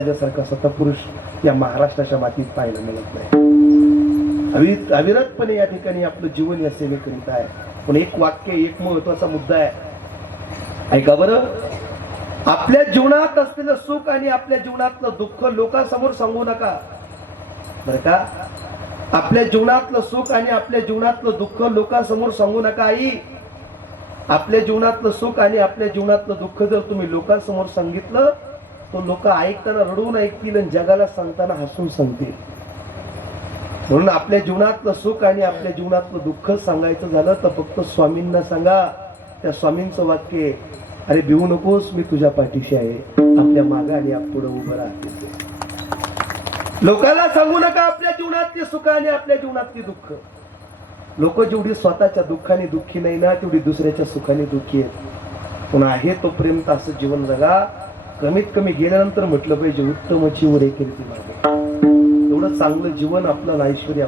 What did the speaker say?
सारखा सतपुरुष या महाराष्ट्राच्या मातीत पाहायला मिळत नाही. अविरतपणे या ठिकाणी आपलं जीवन या सेवेकरित आहे. पण एक वाक्य, एक महत्वाचा मुद्दा आहे, ऐका बरं. आपल्या जीवनात असलेलं सुख आणि आपल्या जीवनातलं दुःख लोकांसमोर सांगू नका बरं का. आपल्या जीवनातलं सुख आणि आपल्या जीवनातलं दुःख लोकांसमोर सांगू नका. आई, आपल्या जीवनातलं सुख आणि आपल्या जीवनातलं दुःख जर तुम्ही लोकांसमोर सांगितलं तो लोक ऐकताना रडून ऐकतील आणि जगाला सांगताना हसून सांगतील. म्हणून आपल्या जीवनातलं सुख आणि आपल्या जीवनातलं दुःख सांगायचं झालं तर फक्त स्वामींना सांगा. त्या स्वामींचं वाक्य, अरे भिवू नकोस, मी तुझ्या पाठीशी आहे, आपल्या मागे आणि पुढे उभं राहते. लोकांना सांगू नका आपल्या जीवनातली सुख आणि आपल्या जीवनातली दुःख. लोक जेवढी स्वतःच्या दुःखाने दुःखी नाही ना, तेवढी दुसऱ्याच्या सुखाने दुःखी आहेत. पण आहे तोपर्यंत असं जीवन जगा. कमीत कमी गेल्यानंतर म्हटलं पाहिजे, उत्तमची उरे केली ती मागे. एवढं चांगलं जीवन आपलं ऐश्वर्य